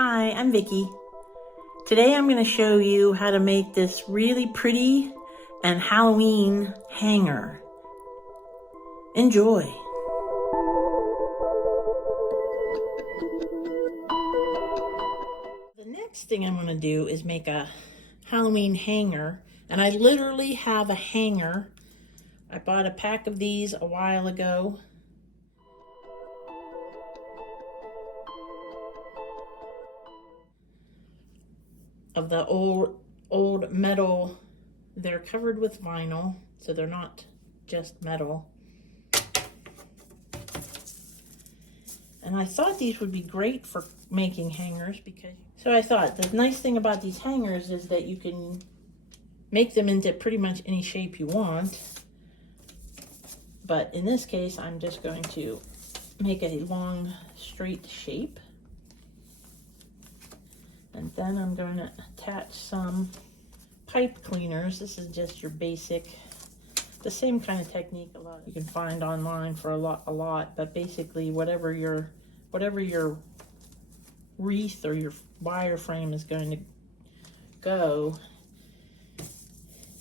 Hi, I'm Vicki. Today I'm going to show you how to make this really pretty and Halloween hanger. Enjoy! The next thing I'm going to do is make a Halloween hanger, and I literally have a hanger. I bought a pack of these a while ago. Of the old metal. They're covered with vinyl, so they're not just metal. And I thought these would be great for making hangers so I thought the nice thing about these hangers is that you can make them into pretty much any shape you want. But in this case, I'm just going to make a long straight shape. And then I'm going to attach some pipe cleaners. This is just your basic, the same kind of technique you can find online for a lot, but basically whatever your wreath or your wireframe is going to go,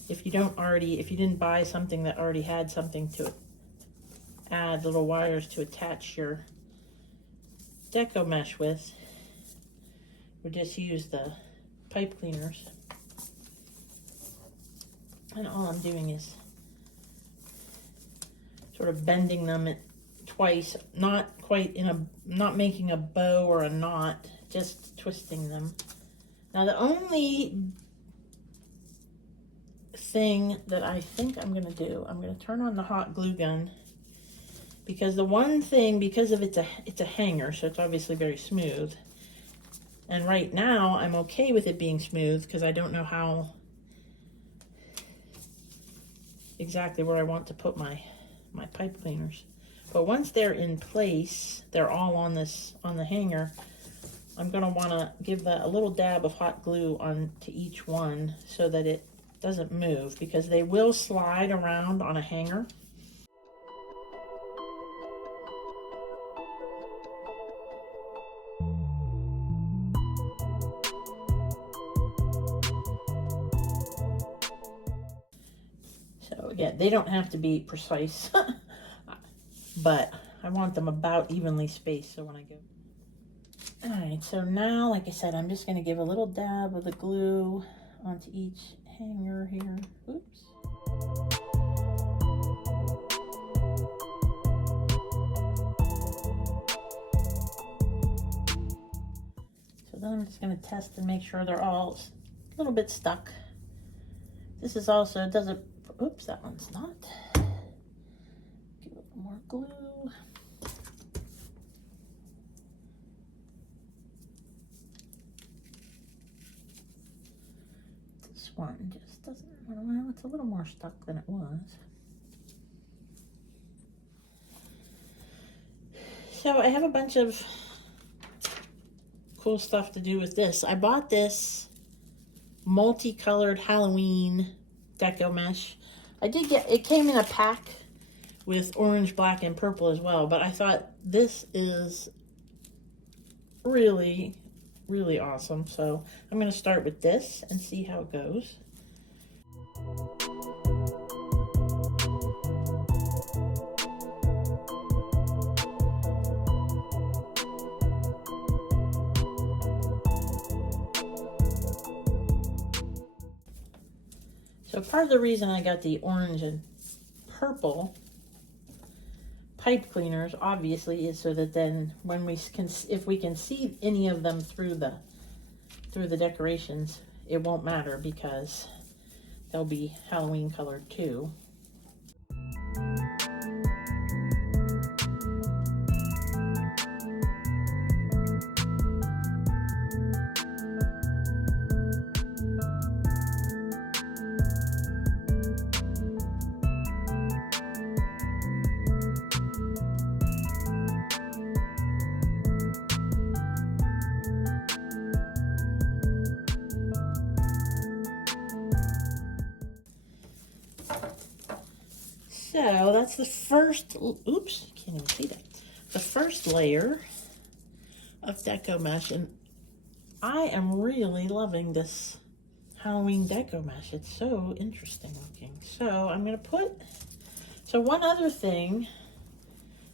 if you didn't buy something that already had something to add little wires to attach your deco mesh with, we just use the pipe cleaners. And all I'm doing is sort of bending them twice, not making a bow or a knot, just twisting them. Now the only thing that I think I'm going to do, I'm going to turn on the hot glue gun, because it's a hanger, so it's obviously very smooth. And right now, I'm okay with it being smooth because I don't know how exactly where I want to put my pipe cleaners. But once they're in place, they're all on the hanger, I'm going to want to give a little dab of hot glue onto each one so that it doesn't move, because they will slide around on a hanger. So again, they don't have to be precise, but I want them about evenly spaced. So when I go, all right. So now, like I said, I'm just going to give a little dab of the glue onto each hanger here. Oops. So then I'm just going to test and make sure they're all a little bit stuck. This is also, it doesn't. Oops, that one's not. Give it more glue. This one just doesn't, well, it's a little more stuck than it was. So I have a bunch of cool stuff to do with this. I bought this multicolored Halloween deco mesh. It came in a pack with orange, black, and purple as well, but I thought this is really, really awesome. So I'm going to start with this and see how it goes. So part of the reason I got the orange and purple pipe cleaners, obviously, is so that then when if we can see any of them through the decorations, it won't matter because they'll be Halloween colored too. So that's the first, oops, can't even see that. The first layer of deco mesh, and I am really loving this Halloween deco mesh. It's so interesting looking. So I'm gonna put, so one other thing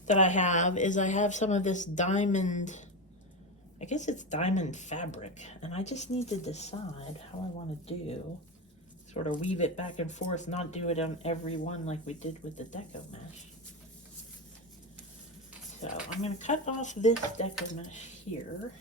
that I have some of this diamond, I guess it's diamond fabric, and I just need to decide how I want to do, sort of weave it back and forth, not do it on every one like we did with the deco mesh. So I'm going to cut off this deco mesh here.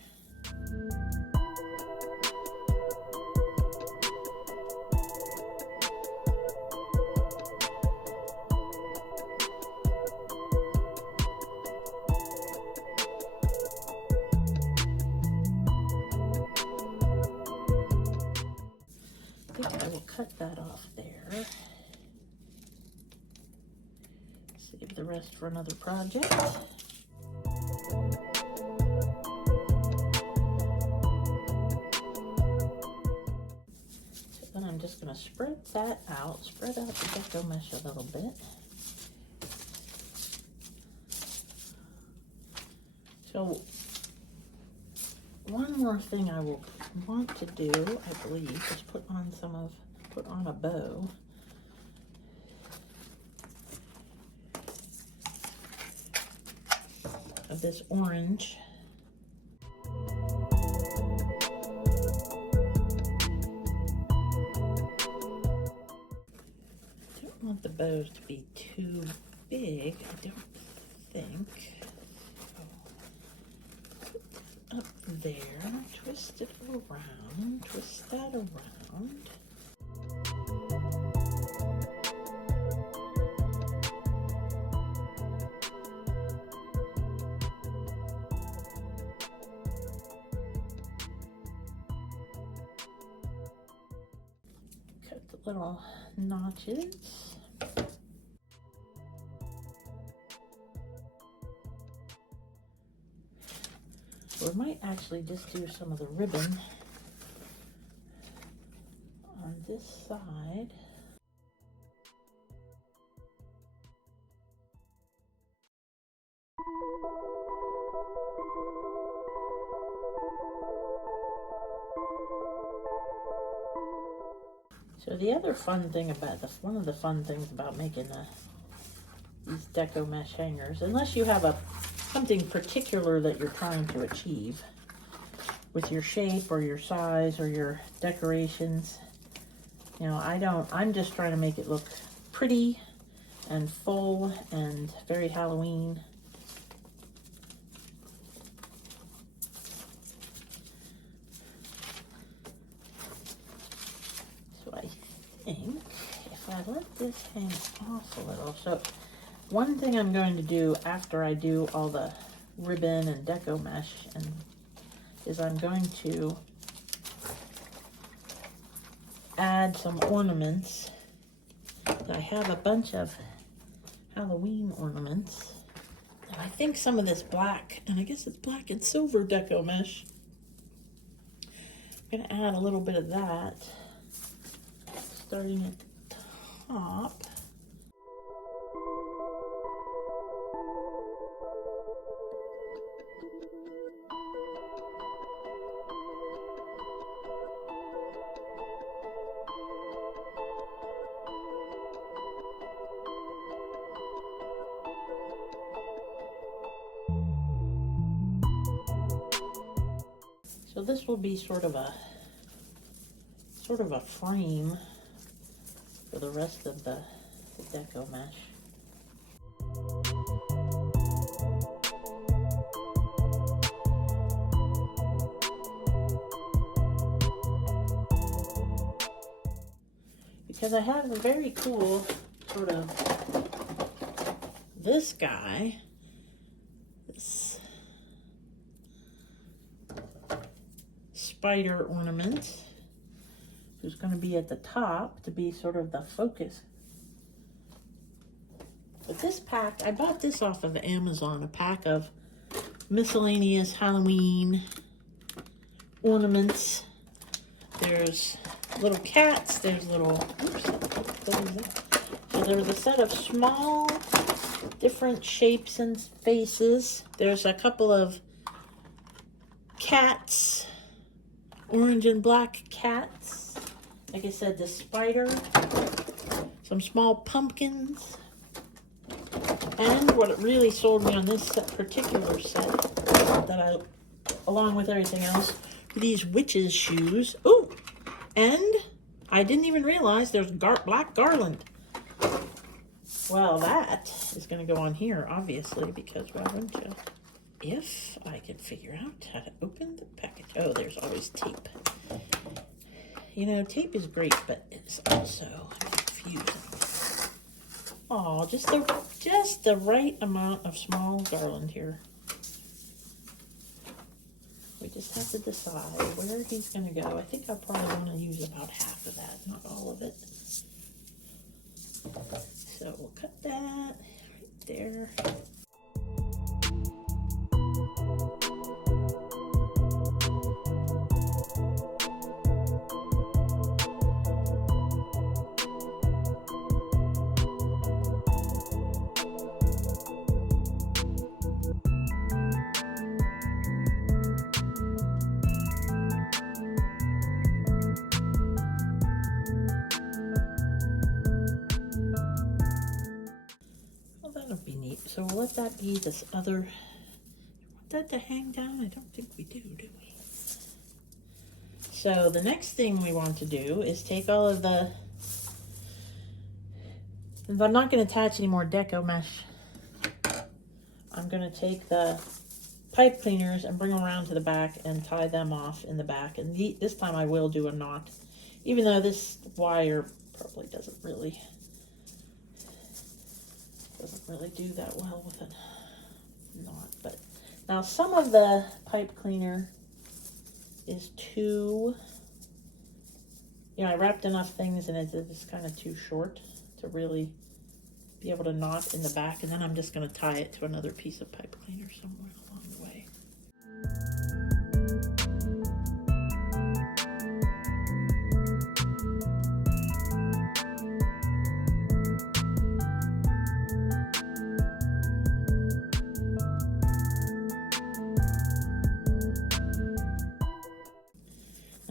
I think I will cut that off there. Save the rest for another project. So then I'm just going to spread that out, spread out the deco mesh a little bit. So one more thing I will want to do, I believe, is put on a bow. Of this orange. I don't want the bows to be too big, I don't think. Up there, twist it around, twist that around. Cut the little notches. We might actually just do some of the ribbon on this side. So the other fun thing about one of the fun things about making these deco mesh hangers, unless you have something particular that you're trying to achieve with your shape or your size or your decorations, you know, I'm just trying to make it look pretty and full and very Halloween. So I think if I let this hang off a little, so one thing I'm going to do after I do all the ribbon and deco mesh is I'm going to add some ornaments. I have a bunch of Halloween ornaments. And I think some of this black, and I guess it's black and silver deco mesh. I'm going to add a little bit of that, starting at the top. So this will be sort of a frame for the rest of the deco mesh. Because I have a very cool sort of this guy, this spider ornament, who's going to be at the top to be sort of the focus. But this pack, I bought this off of Amazon, a pack of miscellaneous Halloween ornaments. There's little cats, there's little, oops, what is that? So there's a set of small, different shapes and faces. There's a couple of cats orange and black cats. Like I said, the spider, some small pumpkins, and what it really sold me on this particular set, that I, along with everything else, these witches' shoes. Oh, and I didn't even realize there's black garland. Well, that is going to go on here, obviously, because why wouldn't you? If I can figure out how to open the package. Oh, there's always tape. You know, tape is great, but it's also confusing. Oh, just the right amount of small garland here. We just have to decide where he's going to go. I think I'll probably want to use about half of that, not all of it. So we'll cut that right there. Be neat. So we'll let that be this other. Want that to hang down? I don't think we do we? So the next thing we want to do is take all of the. Since I'm not going to attach any more deco mesh, I'm going to take the pipe cleaners and bring them around to the back and tie them off in the back. And this time I will do a knot, even though this wire probably doesn't really do that well with a knot. But now some of the pipe cleaner is too, you know, I wrapped enough things in it that it's kind of too short to really be able to knot in the back, and then I'm just going to tie it to another piece of pipe cleaner somewhere along the way.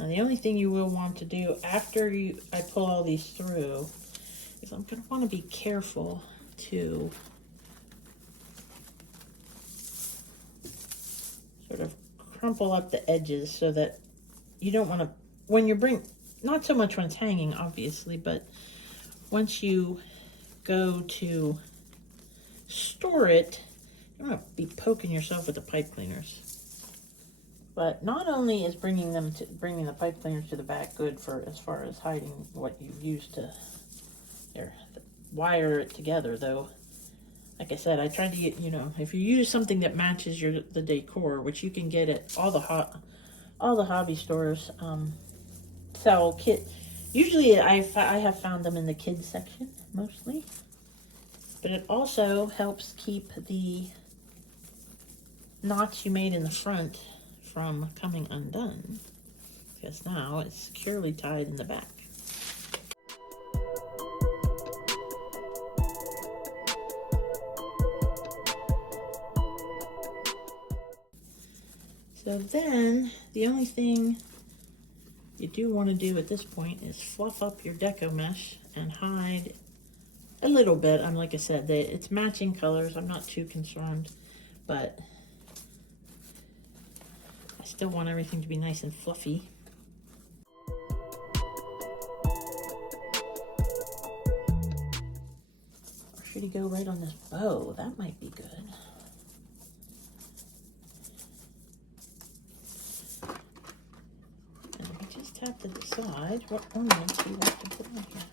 The only thing you will want to do after I pull all these through is I'm going to want to be careful to sort of crumple up the edges so that you don't want to, when you bring, not so much when it's hanging obviously, but once you go to store it, you don't want to be poking yourself with the pipe cleaners. But not only is bringing the pipe cleaners to the back good for as far as hiding what you've used to wire it together, though. Like I said, I tried to get, you know, if you use something that matches the decor, which you can get at all the hobby stores, sell kit. Usually, I have found them in the kids section mostly, but it also helps keep the knots you made in the front from coming undone, because now it's securely tied in the back. So then the only thing you do want to do at this point is fluff up your deco mesh and hide a little bit. Like I said, it's matching colors. I'm not too concerned, but I still want everything to be nice and fluffy. Or should he go right on this bow? That might be good. And we just have to decide what ornaments we want to put on here.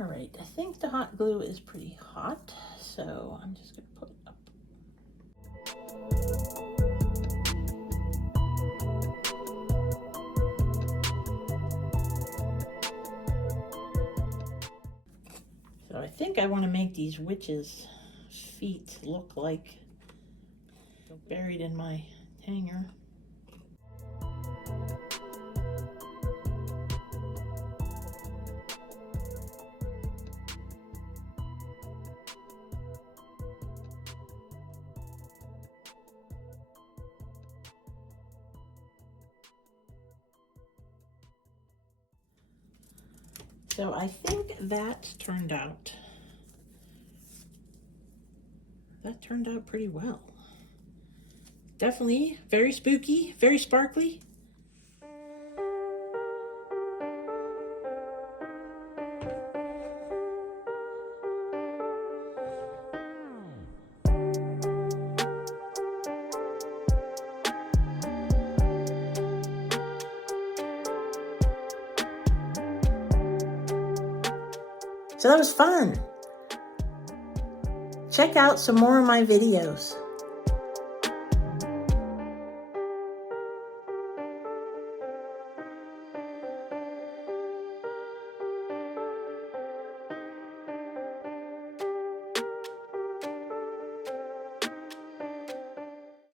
Alright, I think the hot glue is pretty hot, so I'm just going to put it up. So I think I want to make these witches' feet look like they're buried in my hanger. So I think that turned out pretty well. Definitely very spooky, very sparkly. So that was fun. Check out some more of my videos.